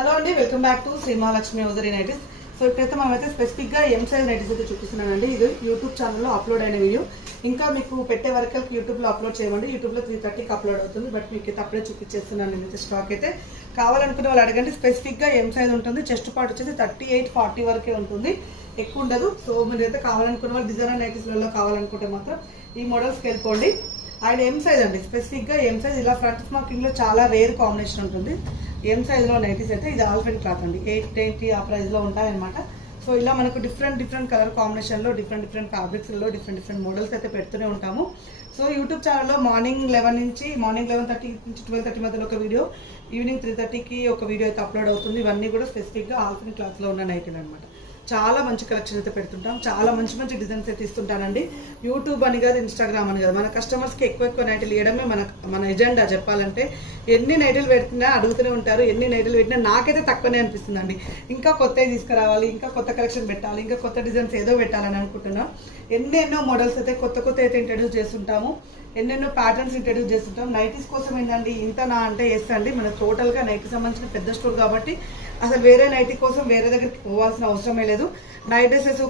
Hello అండి, welcome back to Shri Mahalakshmi hosiery nighties. So ఇప్పుడైతే మనమైతే స్పెసిఫిక్గా ఎం సైజ్ నైటీస్ అయితే చూపిస్తున్నానండి. ఇది యూట్యూబ్ ఛానల్లో అప్లోడ్ అయిన వీడియో. ఇంకా మీకు పెట్టే వరకు యూట్యూబ్లో అప్లోడ్ చేయమండి. యూట్యూబ్లో 3:30కి అప్లోడ్ అవుతుంది. బట్ మీకు అయితే అప్పుడే చూపించేస్తున్నాను నేనైతే. స్టాక్ అయితే కావాలనుకునే వాళ్ళు అడగండి. స్పెసిఫిక్గా ఎం సైజ్ ఉంటుంది. చెస్ట్ పార్ట్ వచ్చేసి 38-40 వరకే ఉంటుంది, ఎక్కువ ఉండదు. సో మీరైతే కావాలనుకున్న వాళ్ళు డిజైనర్ నైటీస్లలో కావాలనుకుంటే మాత్రం ఈ మోడల్స్కి వెళ్ళిపోండి. అండ్ ఎం సైజ్ అండి, స్పెసిఫిక్గా ఎం సైజ్. ఇలా ఫ్రంట్ స్మార్కింగ్లో చాలా రేర్ కాంబినేషన్ ఉంటుంది. ఎం సైజ్లో నైటీస్ అయితే ఇది ఆల్ఫెన్ క్లాత్ అండి. 880 ఆ ప్రైస్లో ఉంటాయన్నమాట. సో ఇలా మనకు డిఫరెంట్ కలర్ కాంబినేషన్లో డిఫరెంట్ ఫ్యాబ్రిక్స్లో డిఫరెంట్ మోడల్స్ అయితే పెడుతూనే ఉంటాము. సో యూట్యూబ్ ఛానల్లో మార్నింగ్ 11:30 నుంచి 12:30 మధ్యలో ఒక వీడియో, ఈవినింగ్ 3:30కి ఒక వీడియో అయితే అప్లోడ్ అవుతుంది. ఇవన్నీ కూడా స్పెసిఫిక్గా ఆల్ఫెన్ క్లాత్లో ఉన్న నైటీలు అనమాట. చాలా మంచి కలెక్షన్ అయితే పెడుతుంటాం. చాలా మంచి డిజైన్స్ అయితే ఇస్తుంటానండి. యూట్యూబ్ అని కాదు, ఇన్స్టాగ్రామ్ అని కాదు, మన కస్టమర్స్కి ఎక్కువ నైటీలు ఇవ్వడమే మన ఎజెండా. చెప్పాలంటే ఎన్ని నైటీలు పెట్టినా అడుగుతూనే ఉంటారు. ఎన్ని నైటీలు పెట్టినా నాకైతే తక్కువనే అనిపిస్తుందండి. ఇంకా కొత్తవి తీసుకురావాలి, ఇంకా కొత్త కలెక్షన్ పెట్టాలి, ఇంకా కొత్త డిజైన్స్ ఏదో పెట్టాలని అనుకుంటున్నాం. ఎన్నెన్నో మోడల్స్ అయితే కొత్త అయితే ఇంట్రడ్యూస్ చేస్తుంటాము. ఎన్నెన్నో ప్యాటర్న్స్ ఇంట్రడ్యూస్ చేస్తుంటాం. నైటీస్ కోసం ఏంటండి ఇంతనా అంటే వేస్తండి. మన టోటల్గా నైటీకి సంబంధించిన పెద్ద స్టోర్ కాబట్టి అసలు వేరే నైటీ కోసం వేరే దగ్గరికి పోవాల్సిన అవసరమే లేదు. Night dresses,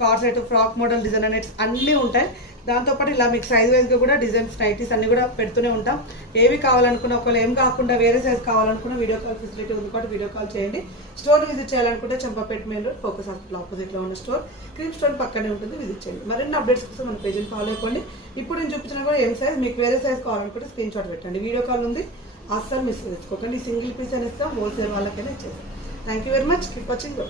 card set, frock model, designer nights అన్నీ ఉంటాయి. దాంతోపాటు ఇలా మీకు సైజ్ వైజ్గా కూడా డిజైన్స్ నైటీస్ అన్ని కూడా పెడుతూనే ఉంటాం. ఏవి కావాలనుకున్న, ఒకవేళ ఏం కాకుండా వేరే సైజ్ కావాలనుకున్న వీడియో కాల్ ఫెసిలిటీ ఉంది కాబట్టి వీడియో కాల్ చేయండి. స్టోర్ విజిట్ చేయాలనుకుంటే Champapet main road focus hospital ఆపోజిట్లో ఉన్న స్టోర్, క్రీమ్ స్టోర్ పక్కనే ఉంటుంది, విజిట్ చేయండి. మరిన్ని అప్డేట్స్ కోసం మన పేజ్ని ఫాలో అయిపోండి. ఇప్పుడు నేను చూపించిన కూడా ఏం సైజ్, మీకు వేరే సైజ్ కావాలనుకుంటే స్క్రీన్ షాట్ పెట్టండి. వీడియో కాల్ ఉంది, అస్సలు మిస్ చేసుకోకండి. సింగిల్ పీస్ అని ఇస్తాం, హోల్సేల్ వాళ్ళకైనా ఇచ్చేస్తాం. Thank you very much. Keep watching.